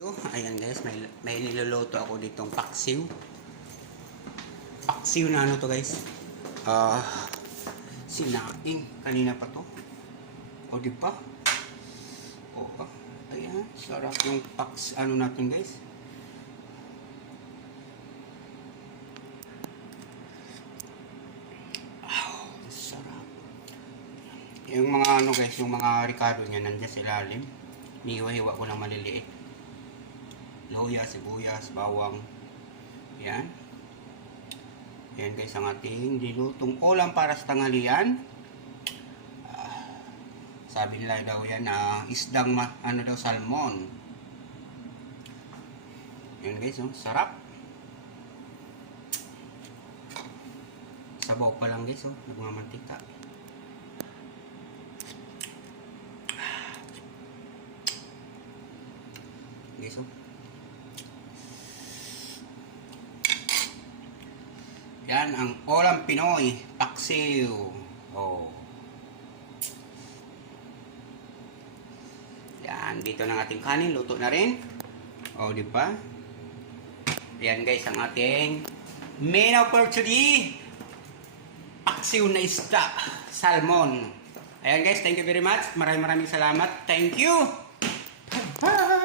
Ayan guys, may niluluto ako ditong paksiw. Paksiw na ano to guys? Sinaing. Kanina pa to. O di pa? O pa. Ayan, sarap yung ano natin guys. Sarap. Yung mga ano guys, yung mga ricado niya nandiyan sa ilalim. Nihiwa-hiwa ko lang maliliit. Luya, sibuyas, bawang. Yan. Yan guys ang ating dilutong ulam para sa tanghalian. Sabi nila daw yan na isdang ano daw, salmon. Yan guys, oh, sarap. Sabaw pa lang guys, oh, nagmamantika. Guys, oh. Yan ang ulam Pinoy, paksiw. Oh. Yan, dito na ating kanin, luto na rin. Oh, di ba? Yan guys ang ating main for today. Paksiw na isda, salmon. Ayan guys, thank you very much. Maraming salamat. Thank you. Bye.